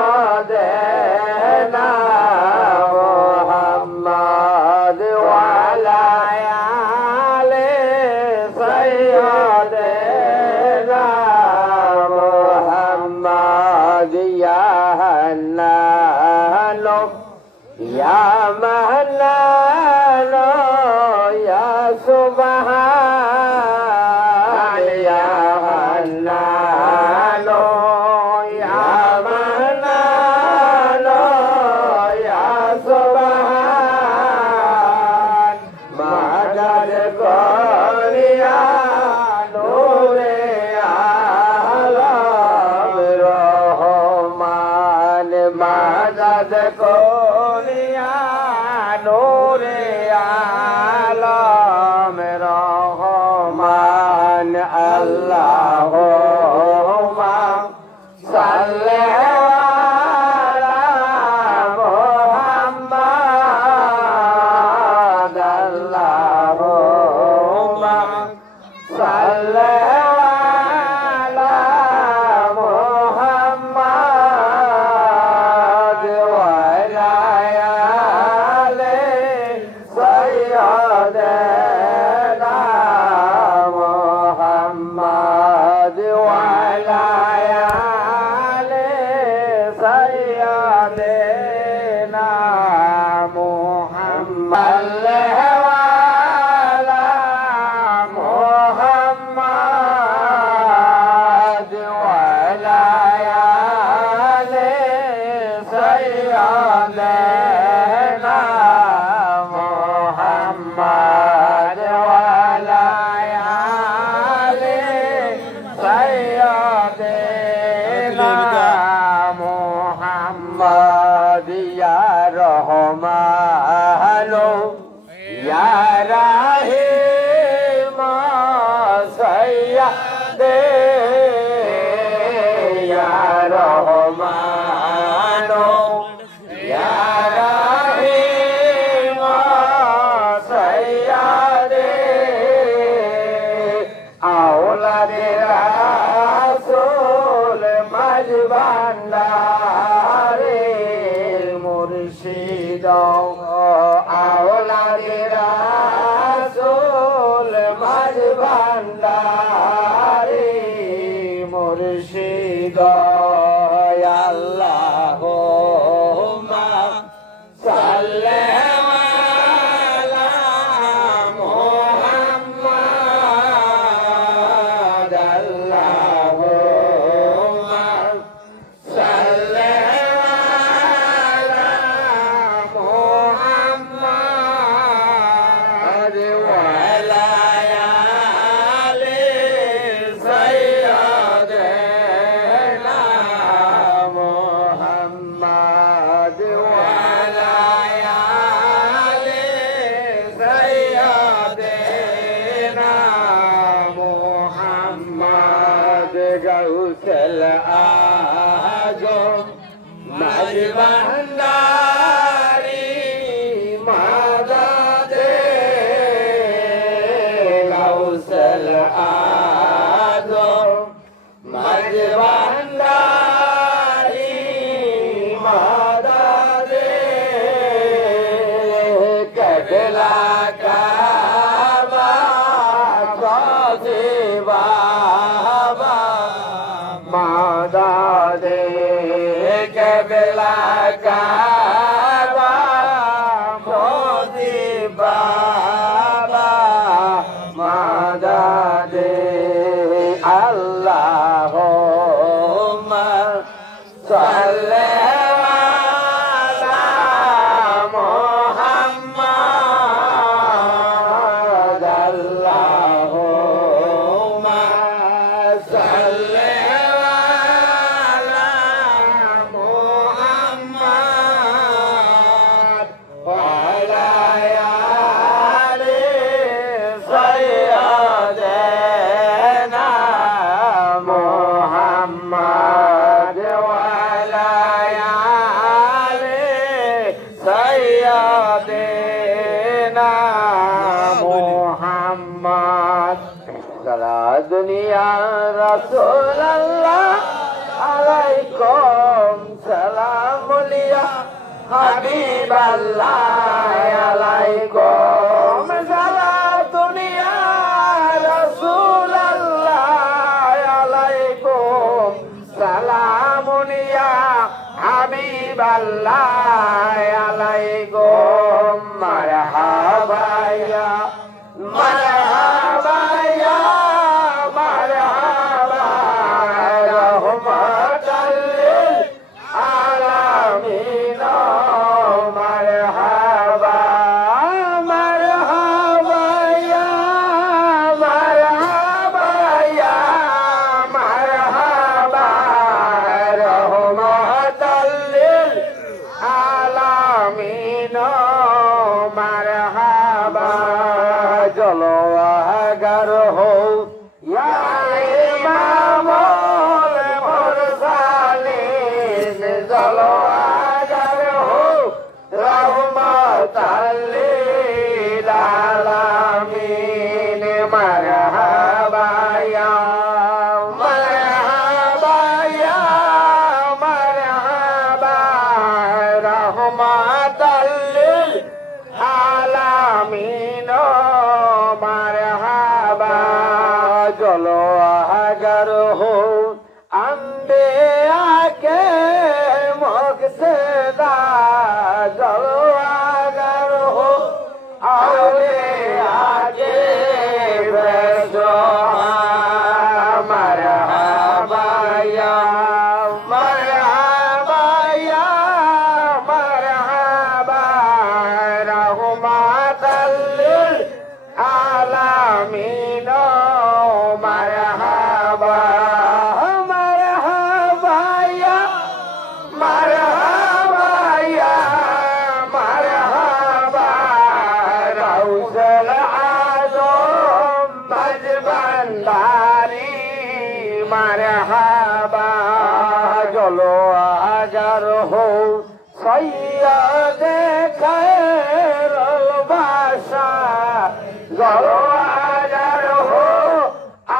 سيدنا محمد وعلى آل سيدنا محمد يا حنان يا منان يا سبحان يا حنان يا منان يا سبحان مدد قل يا نور عالم رحمان مدد قل يا نور عالم رحمان اللهم صل على محمد اللهم صل على محمد وعلى آل سيدنا محمد وعلى آل سيدنا محمد وعلى محمد وعلى آل سيدنا محمد وعلى آل سيدنا محمد يا رحمن يا رحيم سيدي يا رحمن يا رحيم سيدي أولاد رسول مجبندار المرشد أولاد رسول مجبندار مرشد يا اللهم صل على محمد اللهم صل على محمد وعلى آل سيدنا محمد وعلى آل سيدنا محمد غوث الأعظم مجبنداري مدد غوث الأعظم مجبنداري مدد قبلة كعبة بابا مدد قبلة كعبة بابا مدد اللهم صل على محمد اللهم صل على محمد وعلى آل سيدنا محمد وعلى آل سيدنا محمد सारा दुनिया रसूल अल्लाह अलैकुम सलाम হাবিবাল্লাহ আলাইকুম সালাতুন ইয়া রাসূলাল্লাহ আলাইকুম সালামুন ইয়া হাবিবাল্লাহ আলাইকুম মারহাবা ইয়া মারহাবা ইয়া মারহাবা রাহমাতাল লিল আলামিন মারহাবা মারহাবা ইয়া মারহাবা ইয়া মারহাবা রাহমাতাল লিল আলামিন মারহাবা চলো আগার হো ইয়া ইমামুল মুরসালিন চলো আগার হো রহমাতাল লিল আলামিন মারহাবা ইয়া মারহাবা ইয়া মারহাবা রহমাতাল লিল আলামিন মারহাবা চলো আগার হো আম্বিয়া কে মুকতদা চলো আগার হো আউলিয়া কে বেজোয়া মারহাবা ইয়া মারহাবা ইয়া মারহাবা রাহমাতাল লিল আলামিন মারহাবা মারহাবা ইয়া মারহাবা ইয়া মারহাবা রাউজাল আজম মজবান্দারি মারহাবা চলো আগার হো সৈয়দে খায়রুল বাশার চলো আগার হো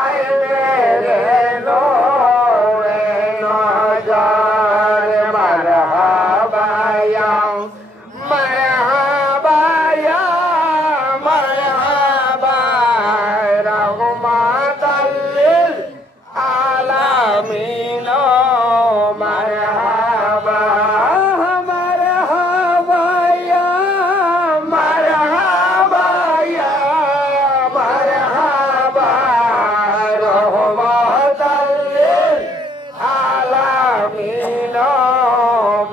আইলে রে নূরে নজর মারহাবা ইয়া মারহাবা ইয়া মারহাবা রাহমাতাল লিল আলামিন মারহাবা মারহাবা ইয়া মারহাবা ইয়া মারহাবা রহমাতাল লিল আলামিন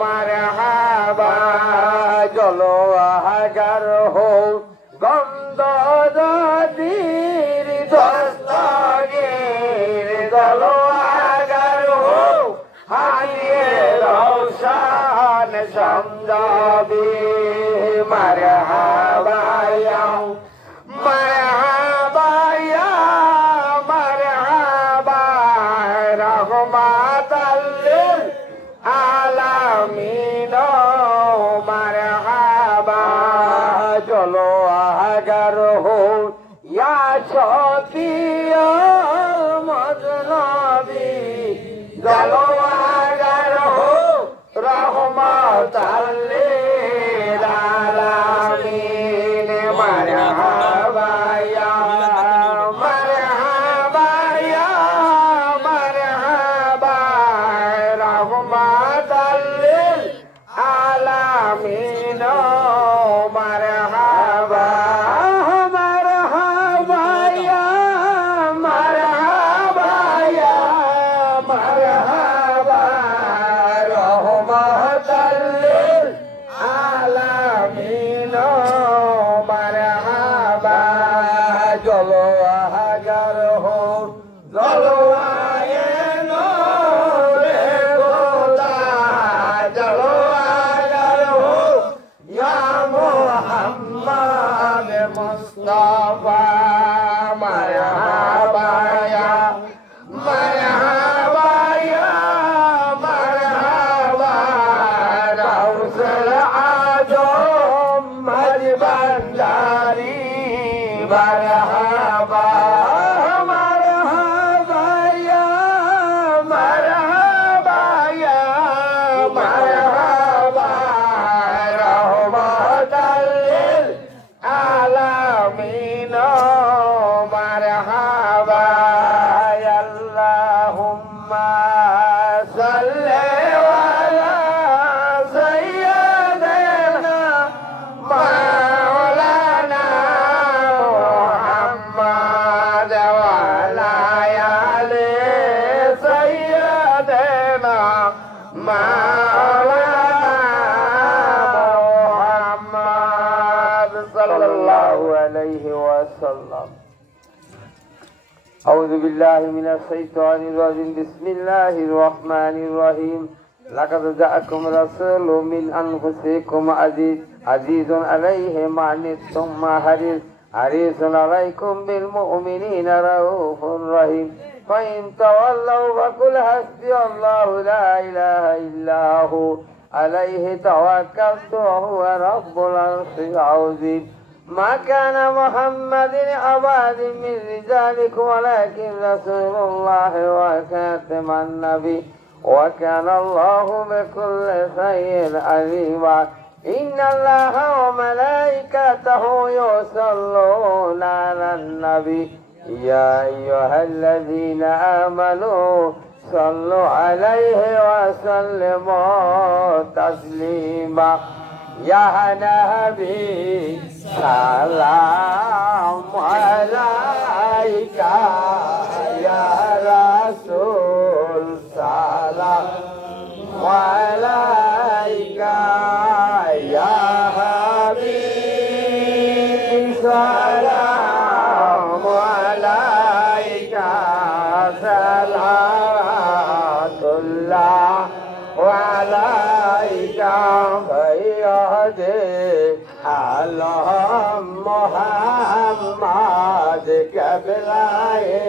মারহাবা চলো আগার হো গন্ধ নদীর দস্তগীর চলো আগার হো হারিয়ে রওশন সমজাবি মারহাবা ইয়া মারহাবা ইয়া মারহাবা রহমাতাল লিল আলামিন মারহাবা চলো আগার হো ইয়া শফিউল মুজনবি চলো আগার হো রহমাতাল লিল আলামিন মারহাবা ইয়া মারহাবা ইয়া মারহাবা রহমাতাল লিল আলামিন মারহাবা মারহাবা ইয়া মারহাবা ইয়া মারহাবা রহমাতাল লিল আলামিন মারহাবা চলো আগার হো চলো আয়ে নূরে খোদা চলো আগার হো ইয়া মুহাম্মদ মুস্তাফা মারহাবা ইয়া মারহাবা ইয়া মারহাবা রাউজাল আজম মজবান্দারি মারহাবা মারহাবা ইয়া মারহাবা ইয়া মারহাবা وسلم. أعوذ بالله من الشيطان الرجيم. بسم الله الرحمن الرحيم. لقد جاءكم رسول من أنفسكم عزيز عليه ما عنتم حريص عليكم بالمؤمنين رؤوف رحيم. فإن تولوا فقل حسبي الله لا إله إلا هو عليه توكلت وهو رب العرش العظيم. ما كان محمد أبا من رجالكم ولكن رسول الله وخاتم النبي وكان الله بكل شيء عليما. إن الله وملائكته يصلون على النبي يا أيها الذين آمنوا صلوا عليه وسلموا تسليما. يا نبي سلام عليك يا رسول سلام عليك يا حبيب سلام عليك صلوات الله عليك على محمد قبلائے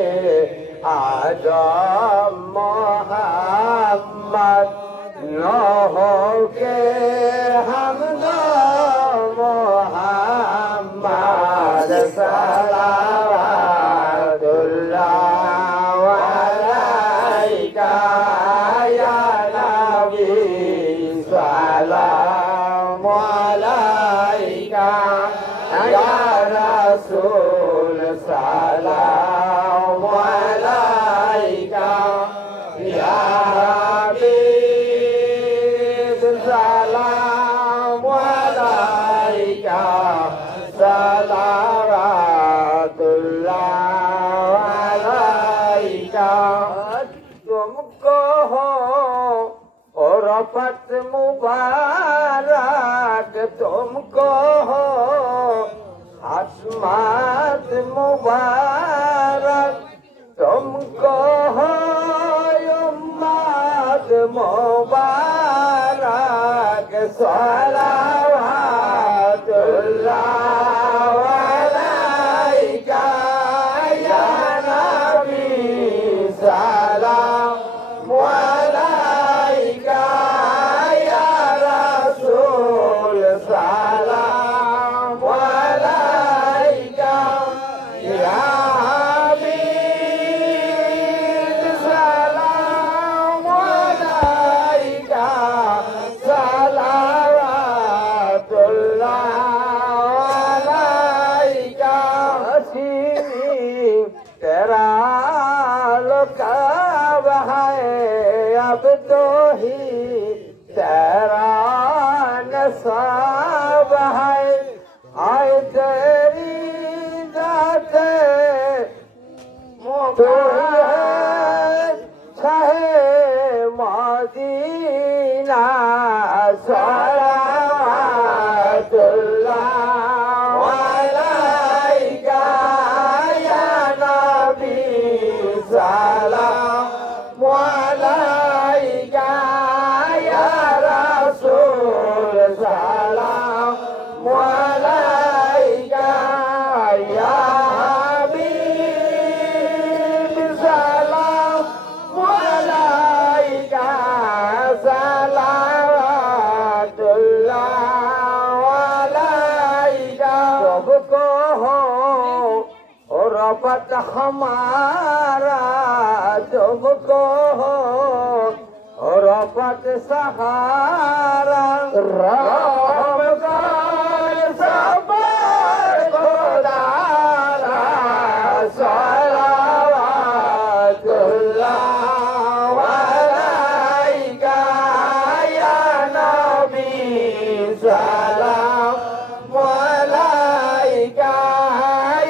آدم محمد نوح کے حمد محمد صلوات اللہ علیک یا نبی سلام علیک یا رسول سلام علیک یا حبیب سلام علیک صلوات اللہ علیک. تم کو ہو عرفت مبارک تم کو ہو عصمت مبارک تم کو ہو امت مبارک صلوات اللہ علیک یا نبی سلام علیک یا رسول سلام علیک یا حبیب سلام علیک صلوات اللہ علیک. حسینی تیرا لقب ہے اب تو ہی تیرا نسب ہے آئے تیری ذات مبارک شاہ مدینہ صلوات اللہ علیک یا نبی سلام علیک یا رسول سلام علیک یا حبیب سلام علیک صلوات اللہ علیک. سب کو ہو رفت ہمارا تم کو ہو رفت سہارا رب کا صبر خدا صلوات اللہ علیک یا نبی سلام علیک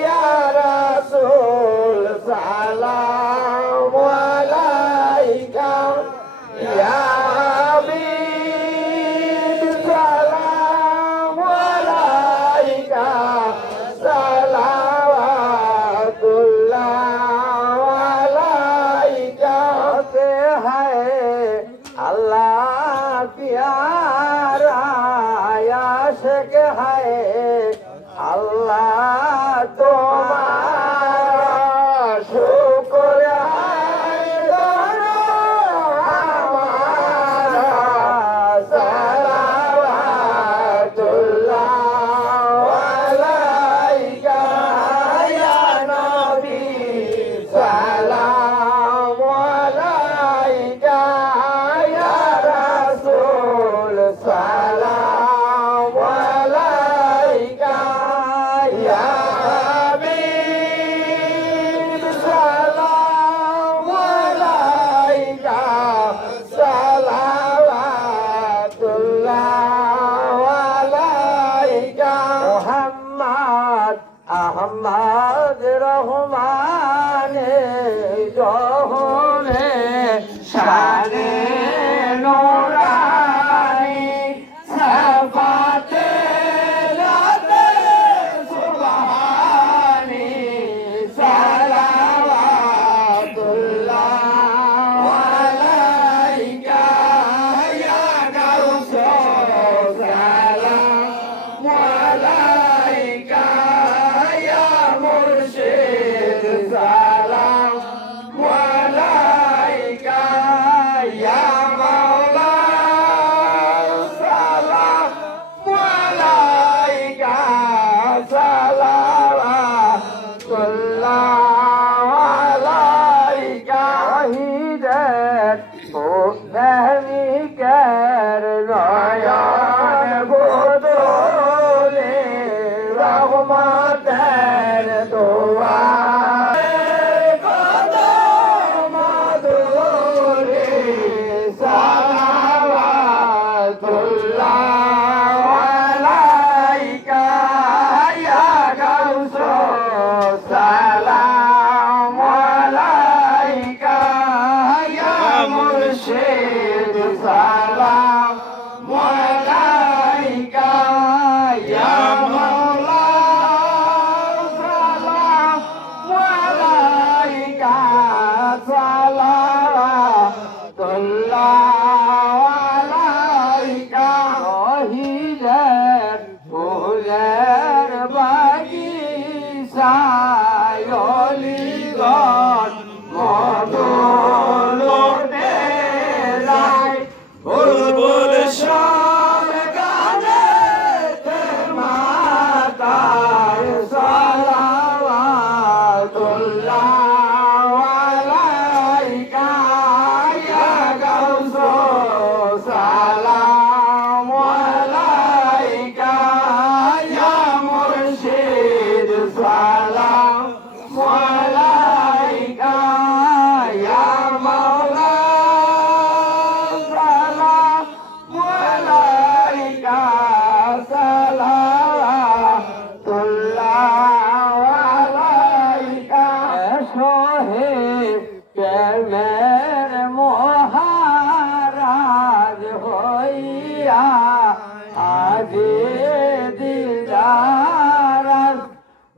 یا رسول سلام علیک یا حبیب سلام হায় আল্লাহ তোমার শুকর হায় দরো আমার সালাওয়াতুল্লাহ আলাইকা ইয়া নবী সালাম আলাইকা ইয়া রাসূল সালাম আলাইকা ইয়া হাবিব সালাম আলাইকা সালাওয়াতুল্লাহ আলাইকা মুহাম্মদ আহমদ রহমানে জহরে শানে নূরানি সাফাতে লাতে সুবহানি সালাওয়াতুল্লাহ আলাইকা ইয়া গাউসুল সালাম আলাইকা ইয়া মুর্শিদ সালাম আলাইকা ইয়া মাওলা সালাম আলাইকা সালাওয়াতুল্লাহ আলাইকা শহীদের প্রেমিকের নয়ন বদলে রহমতের দুয়ার কদম ধরে সালাওয়াতুল্লাহ আলাইকা ইয়া গাউসুল সালাম আলাইকা ইয়া মুর্শিদ সালাম আলাইকা ইয়া মাওলা সালাম আলাইকা সালাওয়াতুল্লাহ আলাইকা শহীদের ফুলের বাগিচায় অলিগড় মধুলোটে যায় বুলবুল সব গানেতে মাতায় সালাওয়াতুল্লাহ আলাইকা ইয়া গাউসুল সালাম আলাইকা ইয়া মুর্শিদ সালাম আলাইকা ইয়া মাওলা সালাম আলাইকা সালাওয়াতুল্লাহ আলাইকা সোহে প্রেমের মহারাজ হইয়া আজি দিদার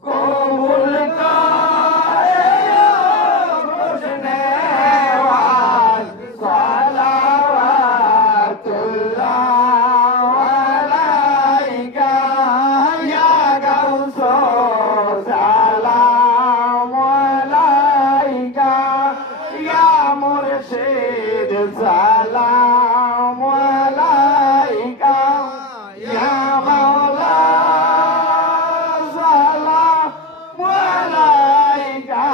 কবুল করে ঘোষণেওয়াজ সালাওয়াতুল্লাহ আলাইকা ইয়া গাউসুল সালাম আলাইকা ইয়া মুর্শিদ সালাম আলাইকা ইয়া মাওলা সালাম আলাইকা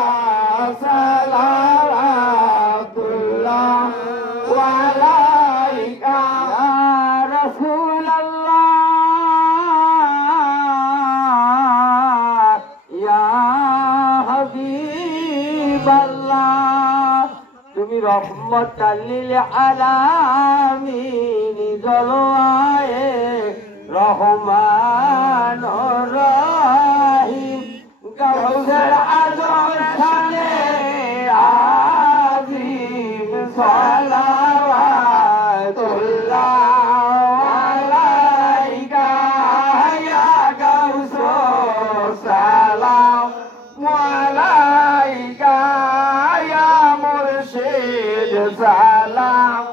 সালাওয়াতুল্লাহ আলাইকা ইয়া রাসূলুল্লাহ ইয়া হাবিবাল্লাহ তুমি রহমতাল লিল আলামিন জলওয়ায়ে রহমান রহিম গাউসুল আজম শানে আজিম সালাওয়াতুল্লাহ আলাইকা ইয়া গাউসুল সালাম আলাইকা ইয়া মুর্শিদ সালাম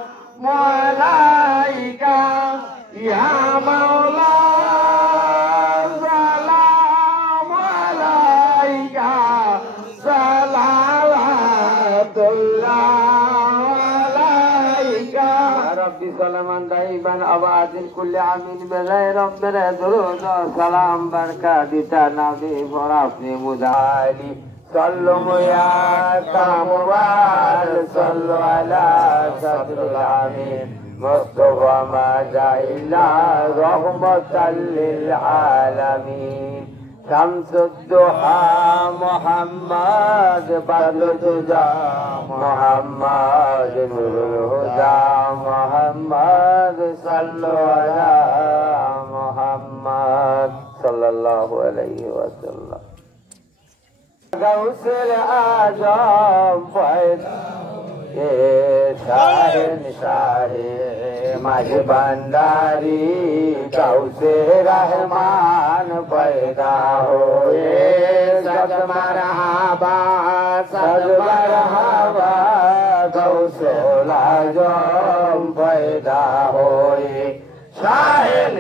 আলাইকা ইয়া মাওলা दाइबन आबादिन कुल्ले आमीन बेज़ाय रब्बिना दुरूद और सलाम बरकातिता नबी और अपने मुदाली सल्लु या कामवार सल्लु अला सद्रुल आमीन मुस्तफा मा जाइला रहमतल लिल आलमीन शम्सुद्दुहा मोहम्मद बदरुद्दुजा मोहम्मद नूरुल हुदा मोहम्मद सल्लु अला मोहम्मद सल्लल्लाहु अलैहि वसल्लम गौसल आजम पैदा ये शाहे माझे भंडारी गौसे रहमान पैदा होए सद मरहबा गौसल आजम पैदा होए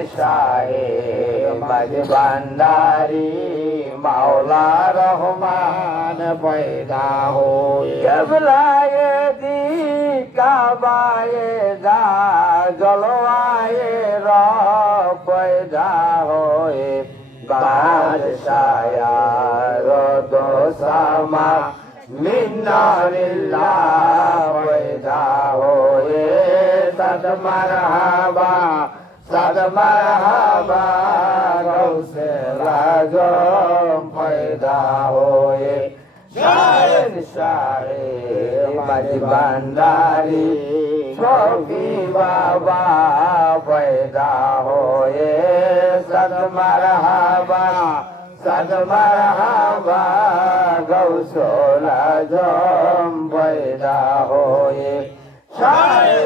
शाहे माझे भंडारी मौला रहमान पैदा हो जबलाए दी काबाए दा जलवाए पैदा होए बादशाया रोदो सामा मिन्नारिल्ला पैदा होए सद मरहबा गौसे आजम पैदा होए शाहे माझे भंडारी छोटी बाबा पैदा होए सद मरहबा गौसल आजम पैदा होए शाहे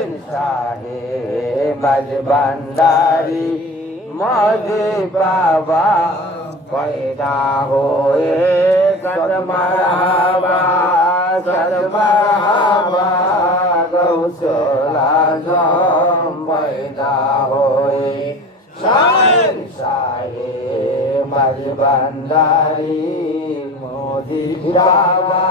माझे भंडारी माझे बाबा पैदा होए सद मरहबा गौसल आजम पैदा होए शाहे माझे भंडारी मोदी बाबा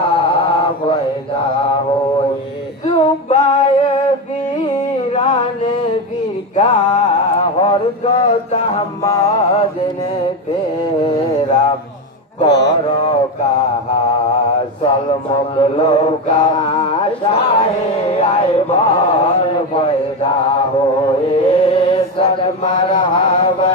पैदा होए जुबाए वीराने वीरका हर ने तेरा करो कहा सलमगलो का शाहे आए बार पैदा होए सद मरहबा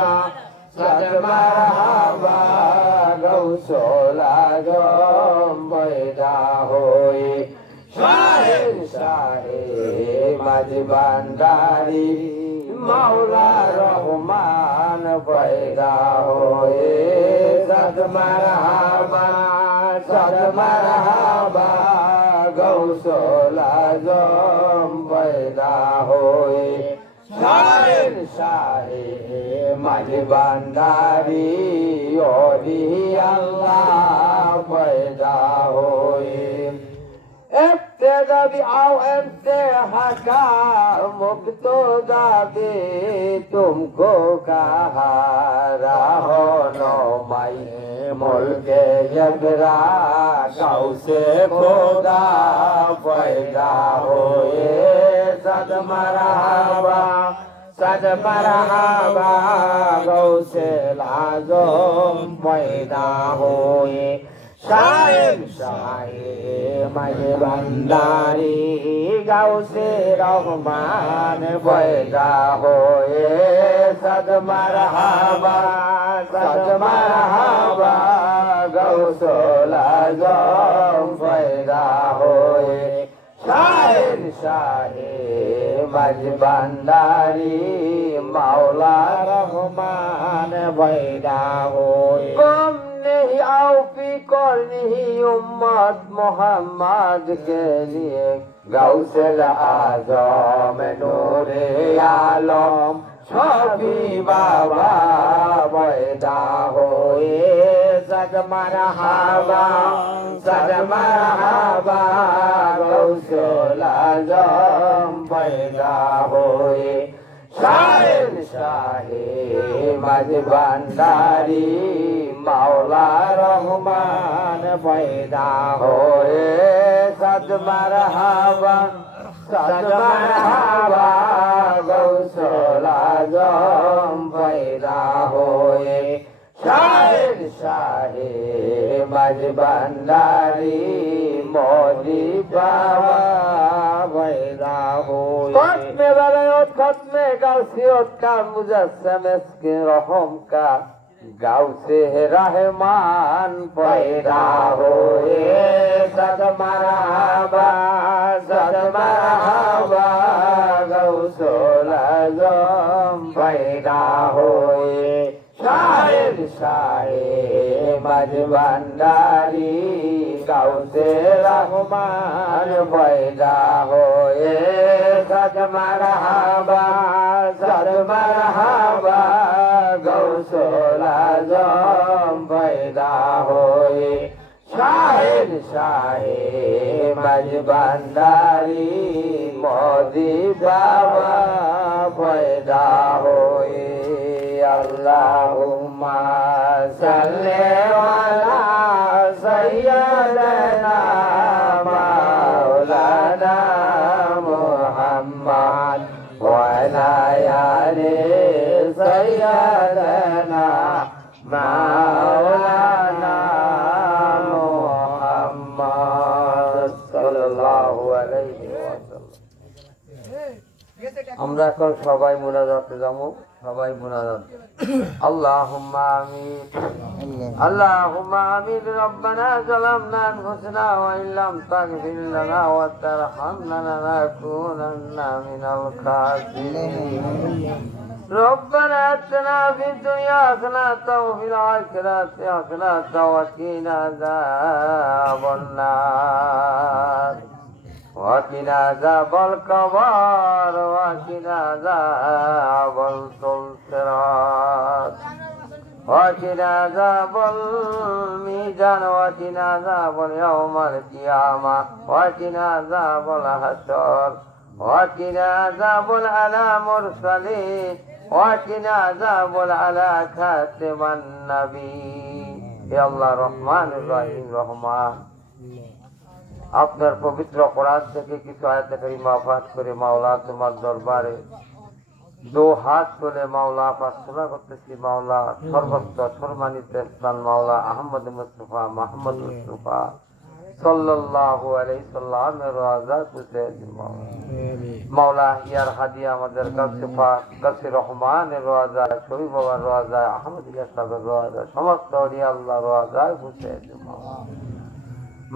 गौसल आजम पैदा होए शाहे माझे भंडारी मौला रहमान पैदा होए सद मरहबा गौसल आजम पैदा होए शाहे माझे भंडारी ओली अल्लाह पैदा होए इब्तिदा भी आओ इम्तिहा का मुक्तदा भी तुमको कहा रहो नो माई मुल्के यगरा गौसे खुदा पैदा होए सद मरहबा गौसल आजम पैदा होए शाहे माझे भंडारी गौसे रहमान पैदा होए सद मरहबा गौसल आजम पैदा होए शाहे माझे भंडारी मौला रहमान पैदा होए नहीं आओ फिकर नहीं उम्मत मोहम्मद के लिए गौसल आजम नूरे आलम छवि बाबा पैदा होए सद मरहबा गौसल आजम पैदा होए शाहे माझे भंडारी मौला रहमान पैदा होए सद मरहबा सदमरहबा गौसल आजम पैदा हुए शाहिर शाहे मज भंडारी मोदी बाबा पैदा हुए खत्मे बलायत खत्मे गौसियत का मुजस्सम इसके रहम का गौसे रहमान पैदा हुए सदमरहबा गौसल आजम पैदा हुए शाहिर शाहे मज भंडारी गौसे रहमान पैदा हुए सदमरहबा गौसल आजम पैदा हुए शाहिर शाहे मज भंडारी मोदी बाबा पैदा हुए अल्लाहुम्मा सल्ले अला सय्यदना मौलाना मुहम्मद व अला आले सय्यदना मौलाना मुहम्मद सल्लल्लाहु अलैहि ওয়াসাল্লাম। আমরা এখন সবাই মুনাজাতে যাবো, সবাই মুনাজাত। আল্লাহুম্মা আমিন আল্লাহুম্মা আমিন রব্বানা যালামনা আনফুসানা ওয়া ইল্লাম তাগফির লানা ওয়া তারহামনা লানাকুনান্না মিনাল খাসিরিন ربنا اتنا في الدنيا حسنة وفي الآخرة حسنة وقنا عذاب النار وقنا عذاب القبر وقنا عذاب الصراط وقنا عذاب الميزان وقنا عذاب يوم القيامة وقنا عذاب الحشر وقنا عذاب على مرسلين وقنا عذاب على خاتم النبي يا الله الرحمن الرحيم রহমান আপনার পবিত্র কোরআন থেকে কিছু আয়াত কারিমা পাঠ করে মাওলা তোমার দরবারে দো হাত তুলে মাওলা প্রার্থনা করতেছি মাওলা সর্বত্র সম্মানিত স্থান মাওলা আহমদ মুস্তাফা মোহাম্মদ মুস্তাফা সাল্লাল্লাহু আলাইহি সাল্লামের রওজা খুশে মাওলা ইয়ার হাদিয়া আমাদের কাছে রহমানের রওজা শরীফ বাবার রওজা আহমদিয়া সাহেবের রওজা সমস্ত ওলিয়া আল্লাহর রওজা খুশে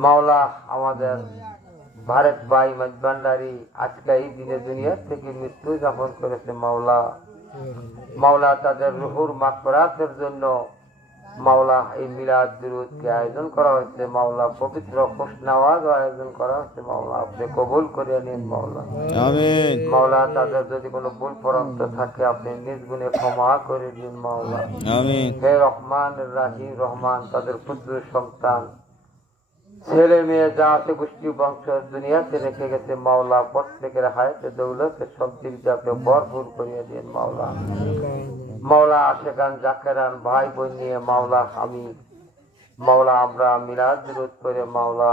মাওলা আমাদের ভারত ভাই মজ ভান্ডারী আজকে এই দিনে দুনিয়া থেকে মৃত্যু যাপন করেছে মাওলা মাওলা তাদের রুহুর মাগফিরাতের জন্য মাওলা এই মিলাদ দুরূদকে আয়োজন করা হয়েছে মাওলা পবিত্র খুশনাওয়াজ আয়োজন করা হয়েছে মাওলা আপনি কবুল করে নিন মাওলা আমিন মাওলা তাদের যদি কোনো ভুল ভ্রান্তি থাকে আপনি নিজ গুণে ক্ষমা করে দিন মাওলা আমিন হে রহমানুর রহিম রহমান তাদের পুত্র সন্তান ছেলে মেয়ে যা আছে গোষ্ঠী বংশ দুনিয়াতে রেখে গেছে মাওলা প্রত্যেকের হায়াতে দৌলতে সব দিক যাকে ভরপুর করিয়ে দিন মাওলা মাওলা আশেকান জাকেরান ভাই বোন নিয়ে মাওলা আমি মাওলা আমরা মিলাদ দুরূদ করে মাওলা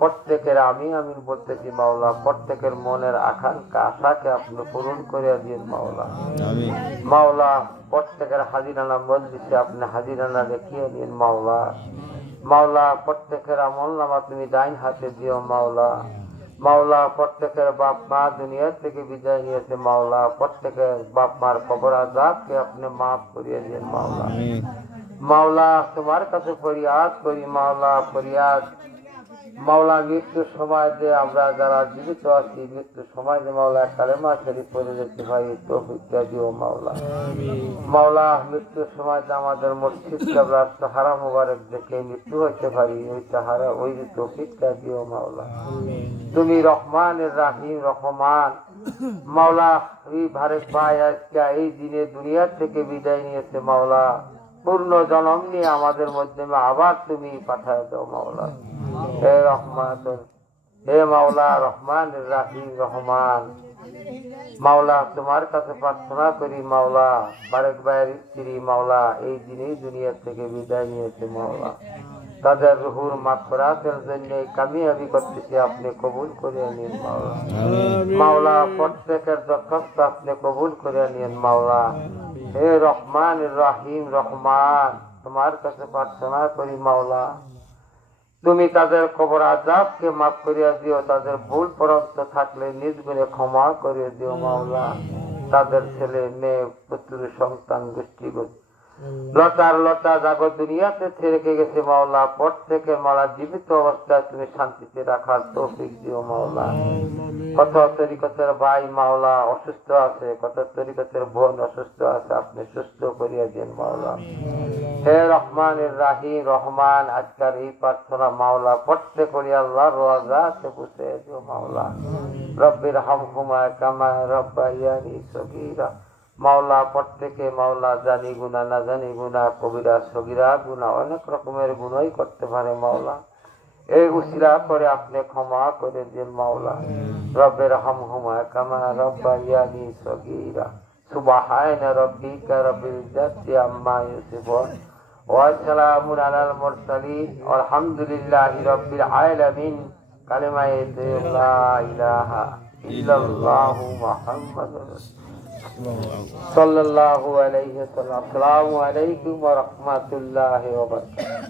প্রত্যেকের আমিন বলতেছি মাওলা প্রত্যেকের মনের আকাঙ্ক্ষা আশাকে আপনি পূরণ করে দিন মাওলা আমিন মাওলা প্রত্যেকের হাজিরানা মজলিসে আপনি হাজিরানা দেখিয়ে দিন মাওলা মাওলা প্রত্যেকের আমল নামা তুমি ডাইন হাতে দিও মাওলা মাওলা প্রত্যেকের বাপ মা দুনিয়া থেকে বিদায় নিয়েছে মাওলা প্রত্যেকের বাপ মার কবর আযাবকে আপনি মাফ করিয়ে দিন মাওলা মাওলা তোমার কাছে ফরিয়াদ করি মাওলা ফরিয়াদ মাওলা মৃত্যুর সময় যে আমরা যারা জীবিত আছি মৃত্যুর সময় যে মাওলা কালেমা শরীফ পড়ে যেতে পারি তৌফিক দিও মাওলা মাওলা মৃত্যুর সময় যে আমাদের মসজিদ কিবলা সাহারা মুবারক দেখে মৃত্যু হতে পারি ওই সাহারা ওই তৌফিক দিও মাওলা তুমি রহমানুর রহিম রহমান মাওলা এই ভারত ভাই আজকে এই দিনে দুনিয়া থেকে বিদায় নিয়েছে মাওলা পূর্ণ জন্ম নিয়ে আমাদের মধ্যে আবার তুমি পাঠায় দাও মাওলা হে রহমান হে মাওলা রহমানুর রহিম রহমান মাওলা তোমার কাছে প্রার্থনা করি মাওলা বারেক ভাইয়ের স্ত্রী মাওলা এই দিনেই দুনিয়া থেকে বিদায় নিয়েছে মাওলা তাদের রুহুর মাগফিরাতের জন্য কামিয়াবি করতেছি, আপনি কবুল করে নিন মাওলা। মাওলা প্রত্যেকের দরখাস্ত আপনি কবুল করে নিন মাওলা। হে রহমান রহিম রহমান, তোমার কাছে প্রার্থনা করি মাওলা, তুমি তাদের কবর আযাবকে মাফ করিয়া দিও, তাদের ভুল পরন্ত থাকলে নিজ গুণে ক্ষমা করিয়া দিও মাওলা। তাদের ছেলে মেয়ে পুত্র সন্তান গোষ্ঠীগত লতার লতা জাগত দুনিয়াতে রেখে গেছে মাওলা, প্রত্যেকের মাওলা জীবিত অবস্থায় তুমি শান্তিতে রাখার তৌফিক দিও মাওলা। কত তরিকতের ভাই মাওলা অসুস্থ আছে, কত তরিকতের বোন অসুস্থ আছে, আপনি সুস্থ করিয়া দিন মাওলা। হে রহমান রাহিম রহমান, আজকের এই প্রার্থনা মাওলা প্রত্যেকেরই আল্লাহর রাজাতে পৌঁছে দিও মাওলা। রব্বির হামহুমা কামা রাব্বায়ানি সগীরা। মাওলা প্রত্যেকে মাওলা জানি গুনাহ না জানি গুনাহ, কবিরা সগীরা গুনাহ, অনেক রকমের গুনাহই করতে পারে মাওলা। এই উসিলা করে আপনি ক্ষমা করে দিন মাওলা। রব্বির হামহুমা কামা রাব্বায়ানি সগীরা। সুবহান রাব্বিকা রাব্বিল ইজ্জাতি আম্মা ইয়াসিফুন ওয়া সালামুন আলাল মুরসালিন আলহামদুলিল্লাহি রাব্বিল আলামিন। কালিমায়ে লা ইলাহা ইল্লাল্লাহু মুহাম্মাদুর রাসূলুল্লাহ সাল্লাল্লাহু আলাইহি ওয়াসাল্লাম। আসসালামু আলাইকুম ওয়া রাহমাতুল্লাহি ওয়া বারাকাতুহু।